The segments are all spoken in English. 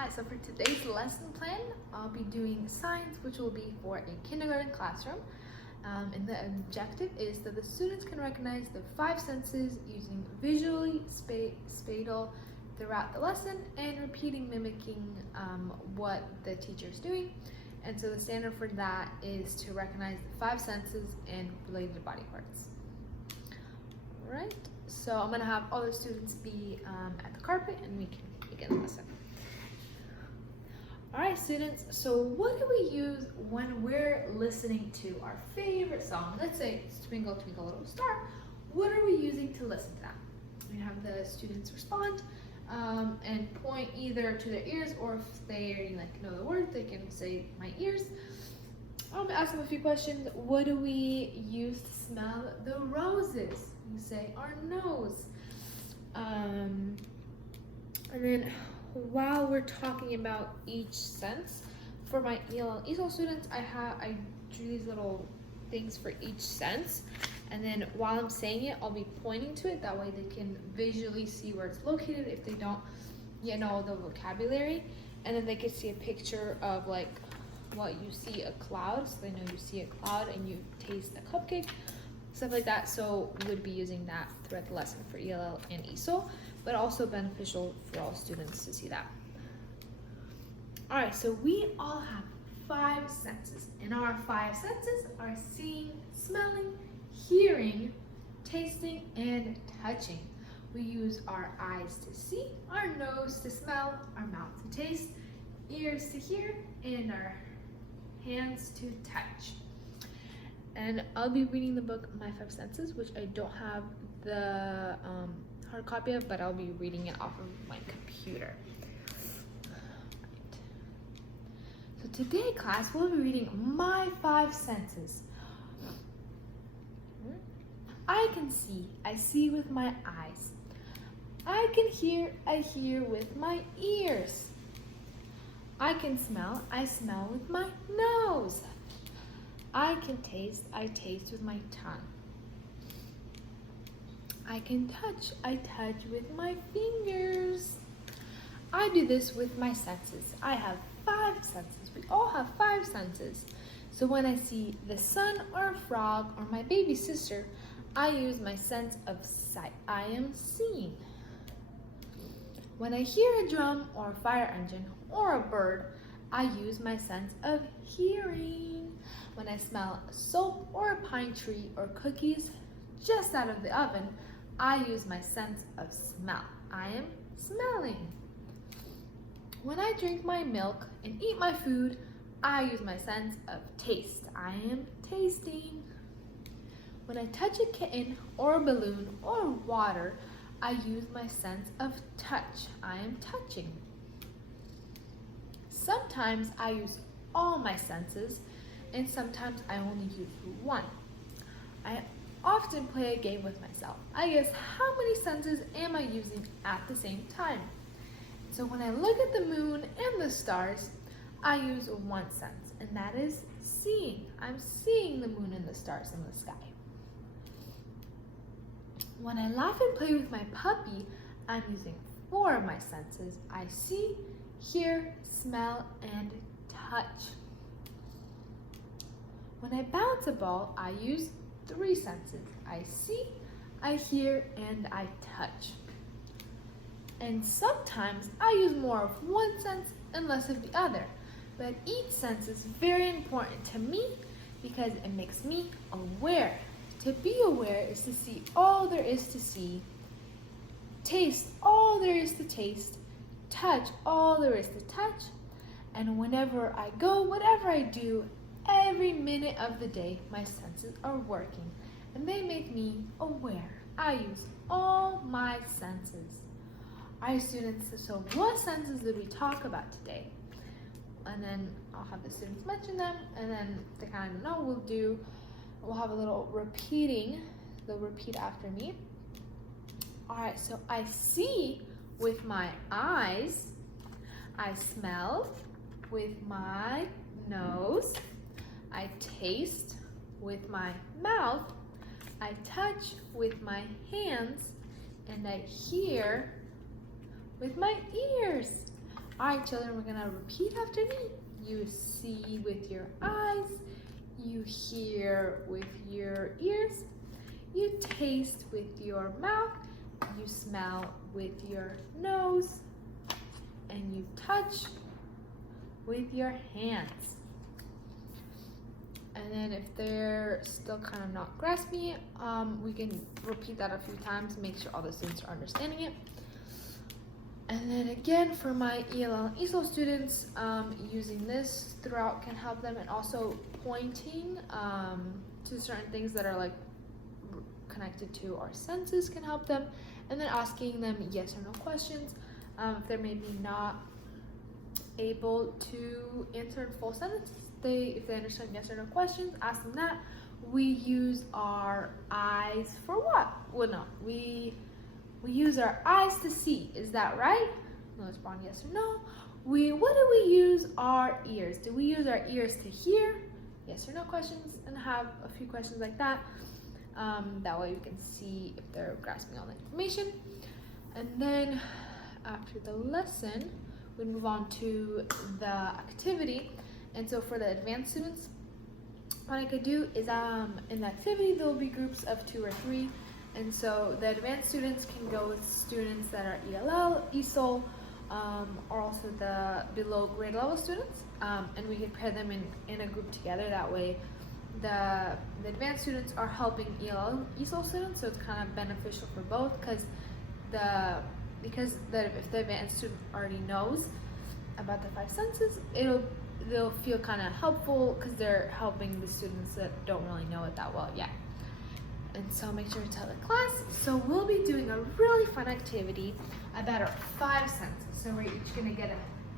Hi, so for today's lesson plan, I'll be doing science, which will be for a kindergarten classroom. And the objective is that the students can recognize the five senses using visually, spatial throughout the lesson and repeating, mimicking what the teacher is doing. And so the standard for that is to recognize the five senses and related body parts. All right, so I'm gonna have all the students be at the carpet and we can begin the lesson. All right, students, so what do we use when we're listening to our favorite song? Let's say Twinkle, Twinkle, Little Star. What are we using to listen to that? We have the students respond and point either to their ears, or if they know the word, they can say my ears. I'm gonna ask them a few questions. What do we use to smell the roses? You say our nose. And then while we're talking about each sense, for my ELL ESOL students, I drew these little things for each sense, and then while I'm saying it, I'll be pointing to it. That way they can visually see where it's located if they don't know the vocabulary, and then they can see a picture of like what you see a cloud, so they know you see a cloud and you taste a cupcake, stuff like that. So we would be using that throughout the lesson for ELL and ESOL, but also beneficial for all students to see that. All right, so we all have five senses, and our five senses are seeing, smelling, hearing, tasting, and touching. We use our eyes to see, our nose to smell, our mouth to taste, ears to hear, and our hands to touch. And I'll be reading the book My Five Senses, which I don't have the hard copy of, but I'll be reading it off of my computer. Right. So today, class, we'll be reading My Five Senses. I can see, I see with my eyes. I can hear, I hear with my ears. I can smell, I smell with my nose. I can taste, I taste with my tongue. I can touch, I touch with my fingers. I do this with my senses. I have five senses. We all have five senses. So when I see the sun or a frog or my baby sister, I use my sense of sight. I am seeing. When I hear a drum or a fire engine or a bird, I use my sense of hearing. When I smell soap or a pine tree or cookies just out of the oven, I use my sense of smell. I am smelling. When I drink my milk and eat my food, I use my sense of taste. I am tasting. When I touch a kitten or a balloon or water, I use my sense of touch. I am touching. Sometimes I use all my senses, and sometimes I only use one. I often play a game with myself. I guess how many senses am I using at the same time? So when I look at the moon and the stars, I use one sense, and that is seeing. I'm seeing the moon and the stars in the sky. When I laugh and play with my puppy, I'm using four of my senses. I see, hear, smell, and touch. When I bounce a ball, I use three senses. I see, I hear, and I touch. And sometimes I use more of one sense and less of the other. But each sense is very important to me because it makes me aware. To be aware is to see all there is to see, taste all there is to taste, touch all there is to touch, and whenever I go, whatever I do, every minute of the day, my senses are working, and they make me aware. I use all my senses. All right, students, so what senses did we talk about today? And then I'll have the students mention them, and then they kind of know we'll have a little repeating. They'll repeat after me. All right, so I see with my eyes. I smell with my nose. I taste with my mouth. I touch with my hands. And I hear with my ears. Alright, children, we're gonna repeat after me. You see with your eyes, you hear with your ears, you taste with your mouth, you smell with your nose, and you touch with your hands. And then if they're still kind of not grasping it, we can repeat that a few times to make sure all the students are understanding it. And then again, for my ELL and ESOL students, using this throughout can help them, and also pointing to certain things that are like connected to our senses can help them, and then asking them yes or no questions. If they're maybe not able to answer in full sentences, if they understand yes or no questions, ask them that. We use our eyes for what? Well, no, we use our eyes to see. Is that right? No, respond yes or no. What do we use our ears? Do we use our ears to hear? Yes or no questions, and have a few questions like that. That way we can see if they're grasping all the information. And then after the lesson, we move on to the activity. And so for the advanced students, what I could do is in the activity there will be groups of 2 or 3. And so the advanced students can go with students that are ELL, ESOL, or also the below grade level students. And we can pair them in a group together. That way the advanced students are helping ELL, ESOL students, so it's kind of beneficial for both, because if the advanced student already knows about the 5 senses, they'll feel kind of helpful because they're helping the students that don't really know it that well yet. And so make sure to tell the class. So we'll be doing a really fun activity about our 5 senses. So we're each gonna get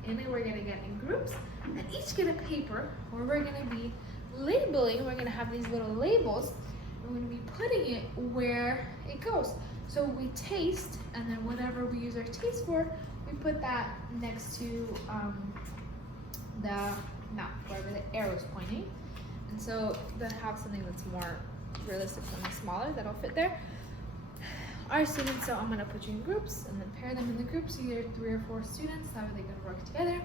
we're gonna get in groups, and each get a paper where we're gonna be labeling. We're gonna have these little labels, and we're gonna be putting it where it goes. So we taste, and then whatever we use our taste for, we put that next to the mouth, wherever the arrow is pointing. And so then have something that's more realistic, something smaller that'll fit there. Our students, so I'm gonna put you in groups and then pair them in the groups, either 3 or 4 students, that way they can work together.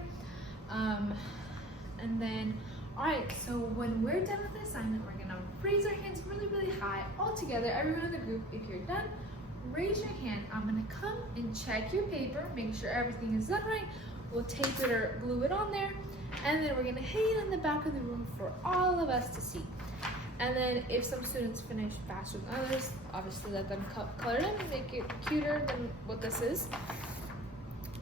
And then, all right, so when we're done with the assignment, we're gonna raise our hands really, really high, all together, everyone in the group. If you're done, raise your hand. I'm gonna come and check your paper, make sure everything is done right. We'll tape it or glue it on there, and then we're gonna hang it in the back of the room for all of us to see. And then if some students finish faster than others, obviously let them color it in and make it cuter than what this is.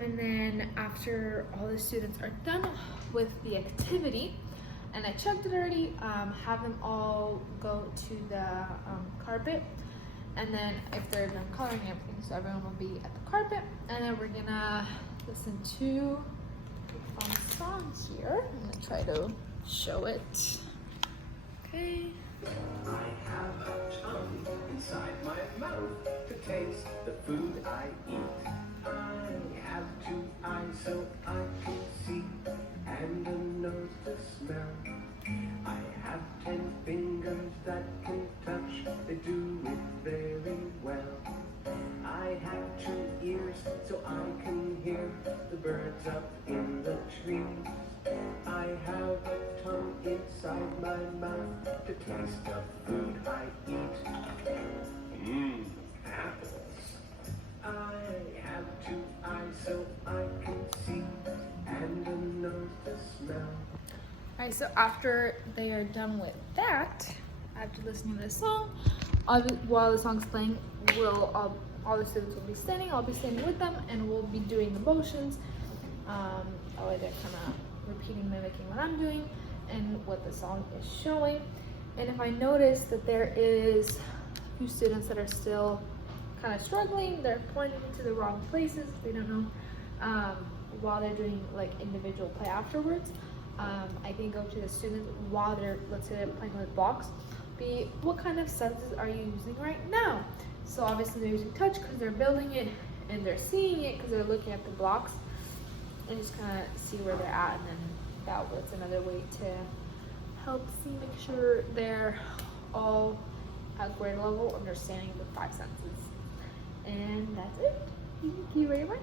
And then after all the students are done with the activity, and I checked it already, have them all go to the carpet. And then if they're done coloring everything, so everyone will be at the carpet. And then we're gonna listen to a fun song here. I'm gonna try to show it. Okay. I have a tongue inside my mouth to taste the food I eat. I have 2 eyes so I can see, and a nose to smell. I have 10 fingers that can touch, they do it very well. I have 2 ears so I can hear the birds up in the trees. I have a tongue inside my mouth to taste the food I eat. Apples. I have 2 eyes so I can see, and a nose to smell. Alright, so after they are done with that, after listening to this song, while the song's playing, all the students will be standing, I'll be standing with them, and we'll be doing the motions. That way they're kind of repeating, mimicking what I'm doing and what the song is showing. And if I notice that there is a few students that are still kind of struggling, they're pointing to the wrong places, they don't know, while they're doing like individual play afterwards, I can go to the student while they're, let's say they're playing with blocks, what kind of senses are you using right now? So obviously they're using touch because they're building it, and they're seeing it because they're looking at the blocks, and just kind of see where they're at, and then that's another way to help make sure they're all at grade level understanding the 5 senses. And that's it. Thank you very much.